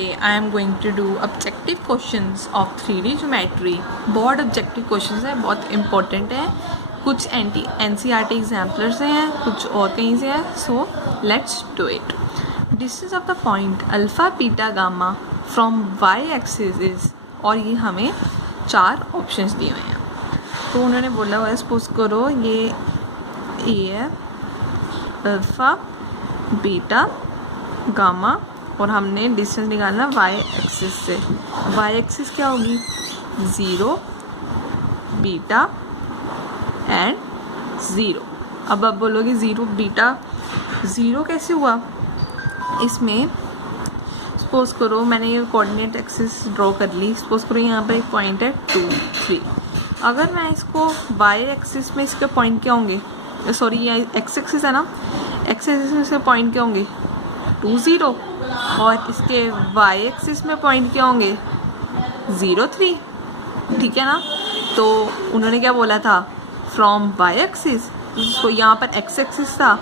Today I am going to do objective questions of 3D geometry. बहुत objective questions है, बहुत important है. कुछ NCERT एग्जाम्पलर्स हैं, कुछ और कहीं से है. So let's do it. Distance of the point alpha, beta, gamma from y-axis is, और ये हमें 4 ऑप्शंस दिए हुए हैं. तो उन्होंने बोला हुआ है, सपोज करो ये है अल्फ़ा, बीटा, गामा और हमने डिस्टेंस निकालना वाई एक्सिस से. वाई एक्सिस क्या होगी? 0, बीटा एंड 0. अब आप बोलोगे 0 बीटा 0 कैसे हुआ? इसमें सपोज करो मैंने ये कोऑर्डिनेट एक्सिस ड्रॉ कर ली. सपोज करो यहाँ पर एक पॉइंट है 2, 3. अगर मैं इसको वाई एक्सिस में इसके पॉइंट क्या होंगे? सॉरी ये एक्स एक्सिस है ना, एक्स एक्सिस में इसके पॉइंट क्या होंगे? 2, 0. और इसके वाई एक्सिस में पॉइंट क्या होंगे? 0, 3. ठीक है ना. तो उन्होंने क्या बोला था? From Y axis. तो यहाँ पर एक्स एक्सिस था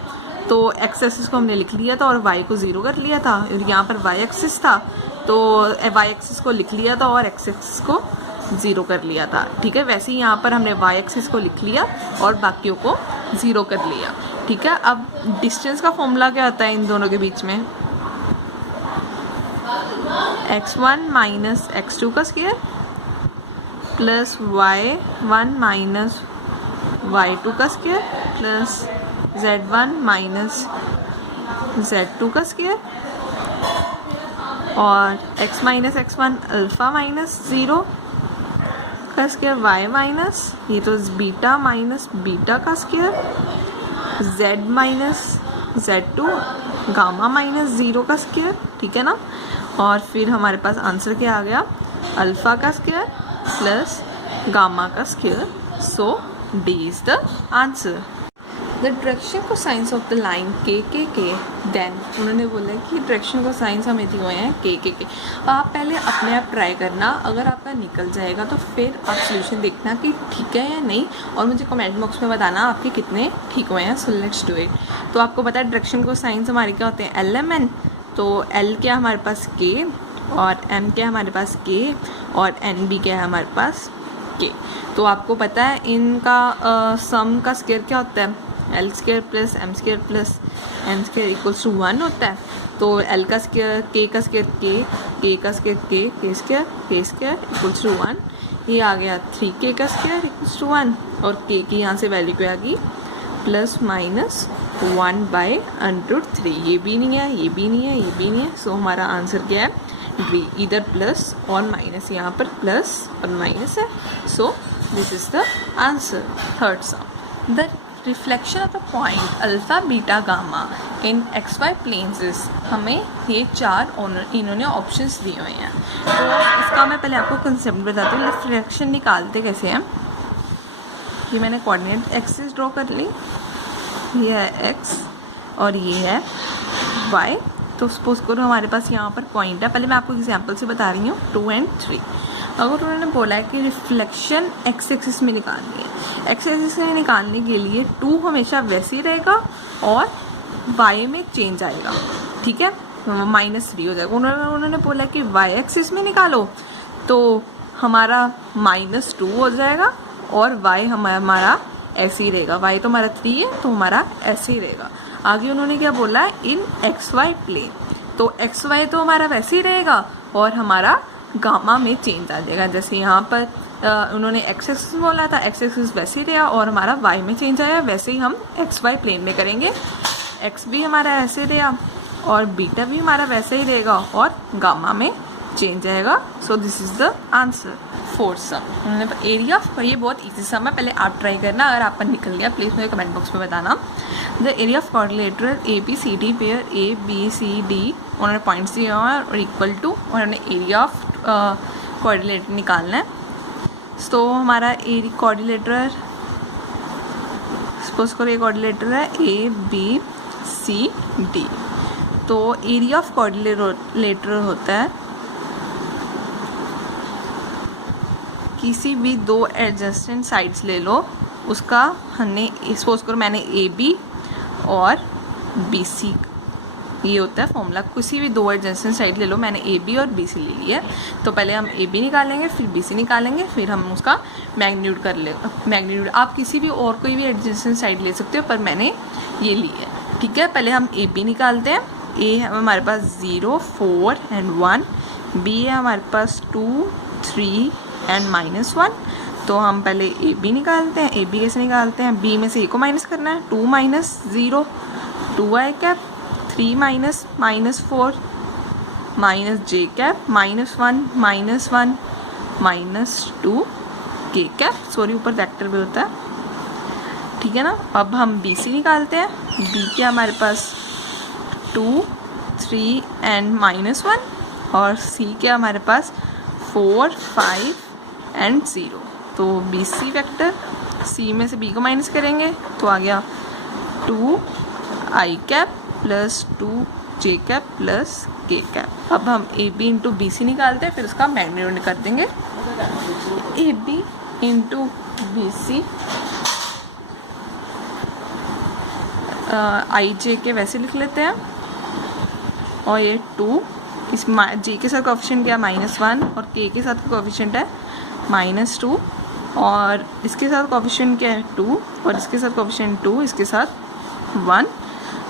तो एक्स एक्सिस को हमने लिख लिया था और वाई को 0 कर लिया था. और यहाँ पर वाई एक्सिस था तो वाई एक्सिस को लिख लिया था और एक्स एक्सिस को 0 कर लिया था. ठीक है. वैसे ही यहाँ पर हमने वाई एक्सिस को लिख लिया और बाकियों को 0 कर लिया. ठीक है. अब डिस्टेंस का फॉर्मूला क्या होता है इन दोनों के बीच में? x1 माइनस x2 का square plus y1 minus y2 का square plus z1 minus z2 का स्क्वायर और x minus x1 alpha minus 0 का स्क्वायर, y माइनस ये तो बीटा माइनस बीटा का square, z minus z2 gamma minus 0 का square. ठीक है ना. और फिर हमारे पास आंसर क्या आ गया? अल्फ़ा का स्क्वायर प्लस गामा का square. So D is the answer. The direction को साइंस ऑफ द लाइन के देन उन्होंने बोला कि डायरेक्शन को साइंस हमें दिए हुए हैं के. आप पहले अपने आप ट्राई करना. अगर आपका निकल जाएगा तो फिर आप सोल्यूशन देखना कि ठीक है या नहीं और मुझे कमेंट बॉक्स में बताना आपके कितने ठीक हुए हैं. So let's do it. तो आपको पता है डायरेक्शन को साइंस हमारे क्या होते हैं? L M N. तो एल क्या हमारे पास? के. और एम क्या हमारे पास? के. और एन भी क्या है हमारे पास? के. तो आपको पता है इनका सम का स्क्वायर क्या होता है? L square plus M square plus N square equals to 1 होता है. तो एल का स्क्वायर, के का स्क्वायर के का स्क्वायर के स्क्वायर इक्वल्स टू 1. ये आ गया 3k का स्क्वायर इक्वल्स टू 1 और के की यहाँ से वैल्यू क्या आ गई? Plus minus 1/√3. ये भी नहीं है, ये भी नहीं है, ये भी नहीं है. सो हमारा आंसर क्या है? बी. इधर प्लस और माइनस, यहाँ पर प्लस और माइनस है. So this is the answer. Third sum. The reflection of the point alpha, beta, gamma in XY planes is. हमें ये 4 इन्होंने ऑप्शंस दिए हुए हैं. तो इसका मैं पहले आपको कंसेप्ट बताती हूँ. रिफ्लेक्शन निकालते कैसे हैं? ये मैंने कोऑर्डिनेट एक्सिस ड्रॉ कर ली. ये है x और ये है y. तो सपोज करो हमारे पास यहाँ पर पॉइंट है. पहले मैं आपको एग्जांपल से बता रही हूँ 2 और 3. अगर उन्होंने बोला है कि रिफ्लेक्शन एक्स एक्सिस में निकालनी है, एक्स एक्सिस में निकालने के लिए 2 हमेशा वैसे ही रहेगा और y में चेंज आएगा. ठीक है. -3 हो जाएगा. उन्होंने बोला कि y एक्सिस में निकालो तो हमारा -2 हो जाएगा और y हमारा ऐसे ही रहेगा. y तो हमारा 3 है तो हमारा ऐसे ही रहेगा. आगे उन्होंने क्या बोला है? इन XY प्लेन. तो XY तो हमारा वैसे ही रहेगा और हमारा गामा में चेंज आ जाएगा. जैसे यहाँ पर उन्होंने एक्स एक्सिस बोला था, एक्स एक्सिस वैसे ही रहा और हमारा y में चेंज आया. वैसे ही हम XY प्लेन में करेंगे. x भी हमारा ऐसे रहेगा और बीटा भी हमारा वैसे ही रहेगा और गामा में चेंज आएगा. सो this is the answer. Fourth सम. उन्होंने एरिया ऑफ, ये बहुत इजी सम है, पहले आप ट्राई करना. अगर आप पर निकल गया प्लीज़ मुझे कमेंट बॉक्स में बताना. The area of quadrilateral ABCD pair ABCD उन्होंने पॉइंट्स दिए हुए हैं और इक्वल टू, उन्होंने एरिया ऑफ क्वाड्रिलेटर निकालना है. तो हमारा क्वाड्रिलेटर, सपोज करो ये क्वाड्रिलेटर है ABCD. तो एरिया ऑफ क्वाड्रिलेटर होता है किसी भी 2 एडजेसेंट साइड्स ले लो, उसका हमने सपोज करो मैंने AB और BC ये होता है फॉर्मूला। किसी भी दो एडजेसेंट साइड ले लो, मैंने ए बी और बी सी ले लिया है, तो पहले हम ए बी निकालेंगे, फिर बी सी निकालेंगे, फिर हम उसका मैग्नीट्यूड कर ले मैग्नीट्यूड। आप किसी भी और कोई भी एडजेसेंट साइड ले सकते हो, पर मैंने ये ली है, ठीक है। पहले हम ए बी निकालते हैं। ए है हमारे पास 0, 4 एंड 1, बी है हमारे पास 2, 3 एंड -1। तो हम पहले ए बी निकालते हैं। ए बी कैसे निकालते हैं, बी में से ए को माइनस करना है, 2 - 0 2 i cap, 3 minus -4 -j cap, -1 -2 k cap, sorry ऊपर वेक्टर भी होता है, ठीक है ना। अब हम बी सी निकालते हैं। बी के हमारे पास 2, 3 एंड -1 और सी के हमारे पास 4, 5 एंड 0। तो बी सी वैक्टर, सी में से बी को माइनस करेंगे तो आ गया 2 i cap plus 2 j cap plus k cap. अब हम A B into B C निकालते हैं, फिर उसका मैग्नीट्यूड कर देंगे। A B into B C, i j k वैसे लिख लेते हैं, और ये 2, इस जे के साथ कोएफिशिएंट क्या -1 और के के साथ कोएफिशिएंट है -2, और इसके साथ कोएफिशिएंट क्या है 2, और इसके साथ कोएफिशिएंट 2, इसके साथ 1।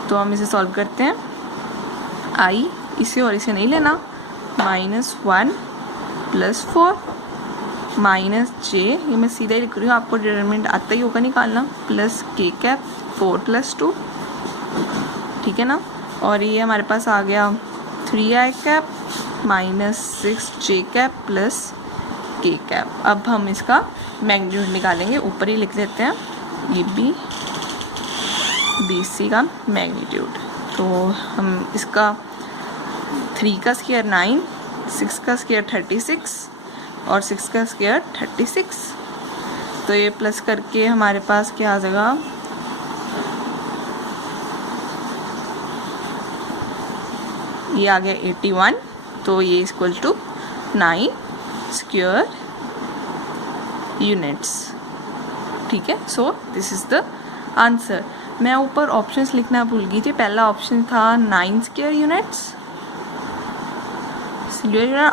तो हम इसे सॉल्व करते हैं। आई इसे और इसे नहीं लेना, -1 + 4 -j, ये मैं सीधा ही लिख रही हूँ, आपको डिटरमिनेंट आता ही होगा निकालना, प्लस के कैप 4 + 2, ठीक है ना। और ये हमारे पास आ गया 3 आई cap -6j cap plus k cap. अब हम इसका मैग्नीट्यूड निकालेंगे, ऊपर ही लिख लेते हैं, ये बी सी का मैग्नीट्यूड। तो हम इसका 3 का स्क्वायर 9, 6 का स्क्वायर 36 और 6 का स्क्वायर 36। तो ये प्लस करके हमारे पास क्या आ जाएगा, ये आ गया 81। तो ये इक्वल टू 9 स्क्वायर यूनिट्स, ठीक है। So this is the answer. मैं ऊपर ऑप्शंस लिखना भूल गई थी। पहला ऑप्शन था 9 स्क्वायर यूनिट्स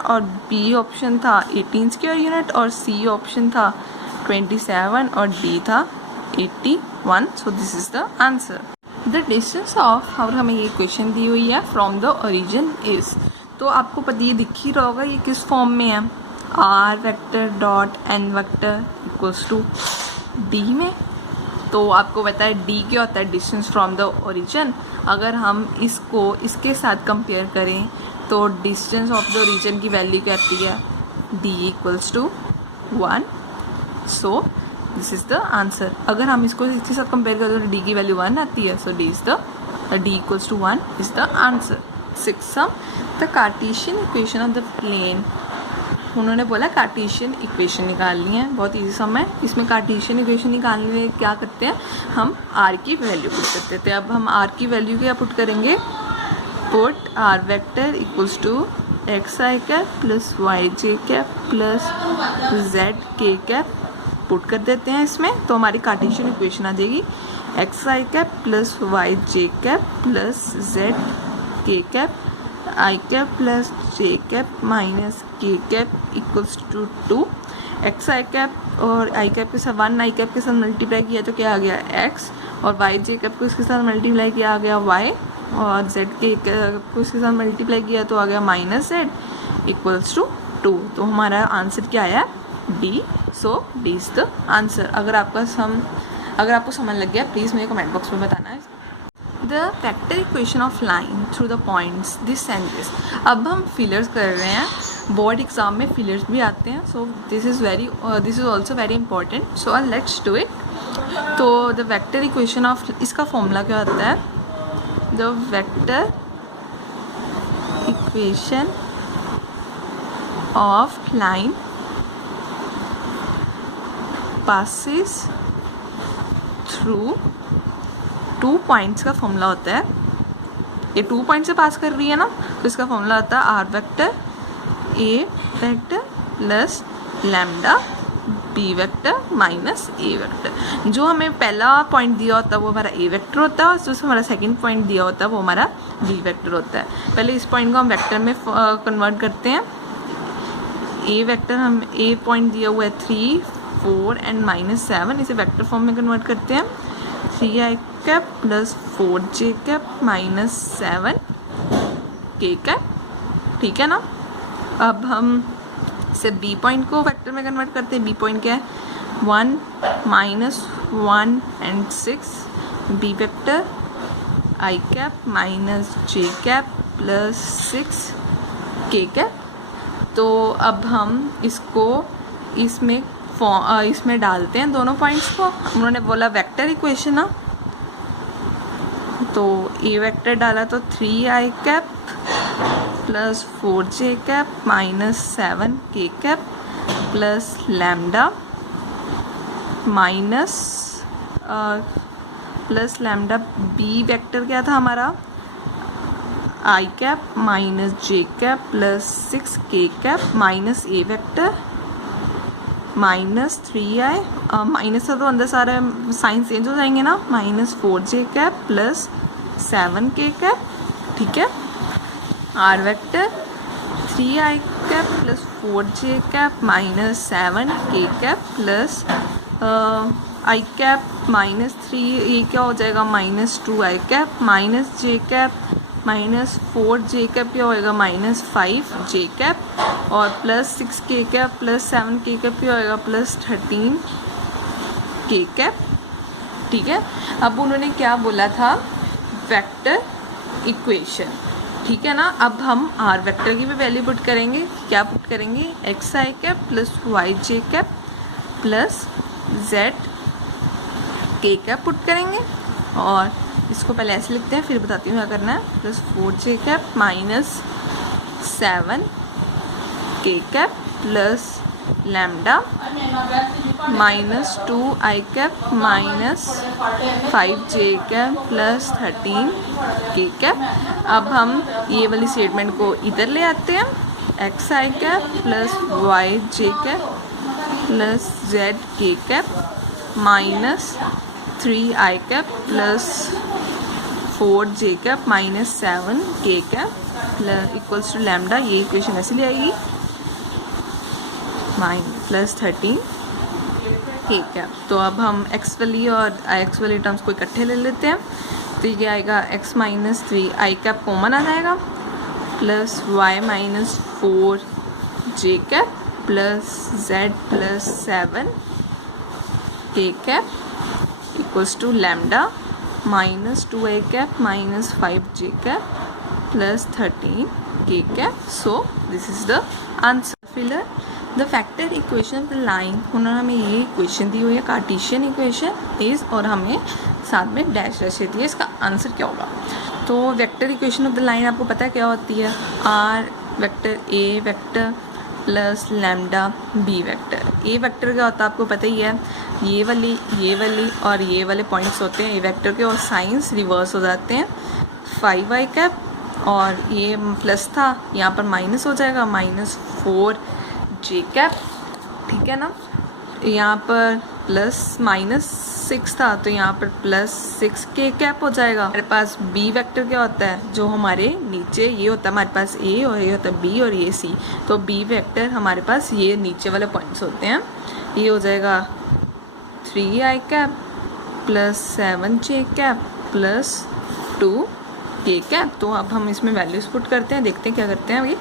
और बी ऑप्शन था 18 स्क्वायर यूनिट, और सी ऑप्शन था 27 और डी था 81। सो this is the answer. The distance of, और हमें ये क्वेश्चन दी हुई है, फ्रॉम द ओरिजिन इज, तो आपको पता ये दिख ही रहा होगा ये किस फॉर्म में है, R vector dot N vector equals to D में। तो आपको पता है डी क्या होता है, डिस्टेंस फ्रॉम द ओरिजिन। अगर हम इसको इसके साथ कंपेयर करें तो डिस्टेंस ऑफ द ओरिजिन की वैल्यू क्या आती है, D equals to 1। So this is the answer. अगर हम इसको इसके साथ कंपेयर करें तो डी की वैल्यू 1 आती है। So d equals to 1 is the answer. 6 the Cartesian equation of the plane, उन्होंने बोला कार्टेशियन इक्वेशन निकालनी है, बहुत इजी सम है। इसमें कार्टेशियन इक्वेशन निकालने में क्या करते हैं, हम आर की वैल्यू पुट कर देते हैं। अब हम आर की वैल्यू क्या पुट करेंगे, put R vector equals to X I cap plus Y J cap plus Z K cap put कर देते हैं इसमें। तो हमारी कार्टेशियन इक्वेशन आ जाएगी X I cap plus Y J cap plus Z K cap I cap plus J cap minus K cap equals to 2। X I cap और I cap के साथ 1 आई कैप के साथ मल्टीप्लाई किया तो क्या आ गया x, और वाई जे कैप को इसके साथ मल्टीप्लाई किया आ गया y, और z के को इसके साथ मल्टीप्लाई किया तो आ गया -z इक्वल्स टू 2। तो हमारा आंसर क्या आया, D. So D is the answer. अगर आपको समझ लग गया प्लीज़ मुझे कमेंट बॉक्स में बताना है। The vector equation of line through the points this and this. अब हम फिलर्स कर रहे हैं, बोर्ड एग्जाम में फिलर्स भी आते हैं। So this is also very important. So let's do it. तो द वेक्टर इक्वेशन ऑफ, इसका फॉर्मूला क्या होता है, the vector equation of line passes through 2 points का फॉर्मूला होता है। ये 2 पॉइंट से पास कर रही है ना, तो इसका फॉर्मूला होता है R vector A vector plus lambda B vector minus A vector. जो हमें पहला पॉइंट दिया होता है वो हमारा ए वेक्टर होता है, और जो हमारा सेकंड पॉइंट दिया होता है वो हमारा बी वेक्टर होता है। पहले इस पॉइंट को हम वेक्टर में कन्वर्ट करते हैं। ए वेक्टर हम ए पॉइंट दिया हुआ है 3, 4 एंड -7, इसे वेक्टर फॉर्म में कन्वर्ट करते हैं। 3i cap plus 4j cap minus 7k cap, ठीक है ना। अब हम इसे बी पॉइंट को वेक्टर में कन्वर्ट करते हैं। बी पॉइंट क्या है, 1, -1 and 6, B vector i cap minus j cap plus 6k cap. तो अब हम इसको इसमें डालते हैं दोनों पॉइंट्स को। उन्होंने बोला वेक्टर इक्वेशन ना, तो ए वेक्टर डाला तो 3i cap plus 4j cap minus 7k cap plus lambda minus plus lambda. B vector क्या था हमारा, i cap minus j cap plus 6k cap minus A vector minus 3i, minus था तो अंदर सारे साइन चेंज हो जाएंगे ना, minus 4j cap plus 7k cap, ठीक है। R vector 3i cap plus 4j cap minus 7k cap plus i cap minus 3, ये क्या हो जाएगा minus 2i cap minus j cap minus 4j cap क्या होएगा माइनस 5j कैप और plus 6k cap plus 7k cap क्या होएगा plus 13k cap, ठीक है। अब उन्होंने क्या बोला था, वेक्टर इक्वेशन, ठीक है ना। अब हम आर वेक्टर की भी वैल्यू पुट करेंगे। क्या पुट करेंगे, xi cap plus yj cap plus zk cap put करेंगे। और इसको पहले ऐसे लिखते हैं, फिर बताती हूँ क्या करना है। Plus 4j cap minus 7k cap plus lambda minus 2i cap minus 5j cap plus 13k cap. अब हम ये वाली स्टेटमेंट को इधर ले आते हैं। xi cap plus yj cap plus zk cap minus 3i cap plus 4j cap minus 7k cap plus equals to lambda, ये इक्वेशन ऐसे ले आएगी प्लस 13k कैप। तो अब हम x वाली और x वाली टर्म्स को इकट्ठे ले लेते हैं। तो ये आएगा x minus 3i cap common आ जाएगा plus y minus 4j cap plus z plus 7k cap equals to lambda minus 2i cap minus 5j cap plus 13k cap. So this is the answer. Filler the factor equation of the line, उन्होंने हमें ये equation दी हुई है Cartesian equation is, और हमें साथ में dash dash दी है। इसका आंसर क्या होगा, तो vector equation of the line आपको पता है क्या होती है, R vector A vector plus lambda B vector. A vector क्या होता है आपको पता ही है, ये वाली और ये वाले पॉइंट्स होते हैं ए वेक्टर के, और साइंस रिवर्स हो जाते हैं। 5i कैप और ये प्लस था, यहाँ पर माइनस हो जाएगा माइनस 4j कैप, ठीक है ना। यहाँ पर प्लस माइनस 6 था तो यहाँ पर प्लस 6k कैप हो जाएगा। हमारे पास बी वेक्टर क्या होता है, जो हमारे नीचे ये होता है हमारे पास ए और ये होता है बी और ये सी। तो बी वेक्टर हमारे पास ये नीचे वाले पॉइंट्स होते हैं। ये हो जाएगा 3i cap plus 7j cap plus 2k cap. तो अब हम इसमें वैल्यूज पुट करते हैं, देखते हैं क्या करते हैं अभी।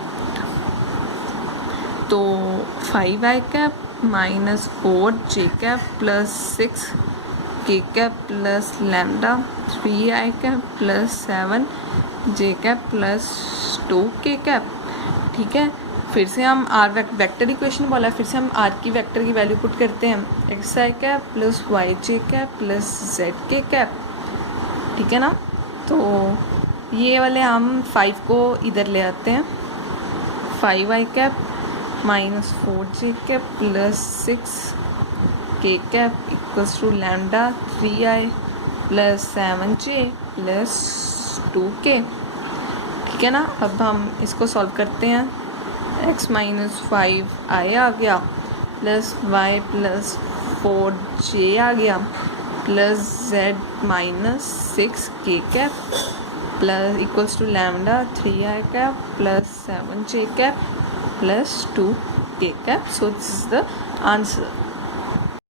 तो 5i cap minus 4j cap plus 6k cap plus lambda 3i cap plus 7j cap plus 2k cap, ठीक है। फिर से हम आर वेक्टर इक्वेशन बोला, फिर से हम आर की वेक्टर की वैल्यू पुट करते हैं। xi cap plus yj cap plus zk cap, ठीक है ना। तो ये वाले हम 5 को इधर ले आते हैं। 5i cap minus 4j cap plus 6k cap equals to lambda 3i plus 7j plus 2k, ठीक है ना। अब हम इसको सॉल्व करते हैं। x माइनस 5i आ गया प्लस वाई प्लस 4j आ गया plus z minus 6k cap plus equals to lambda 3i cap plus 7j cap plus 2k cap. So this is the answer.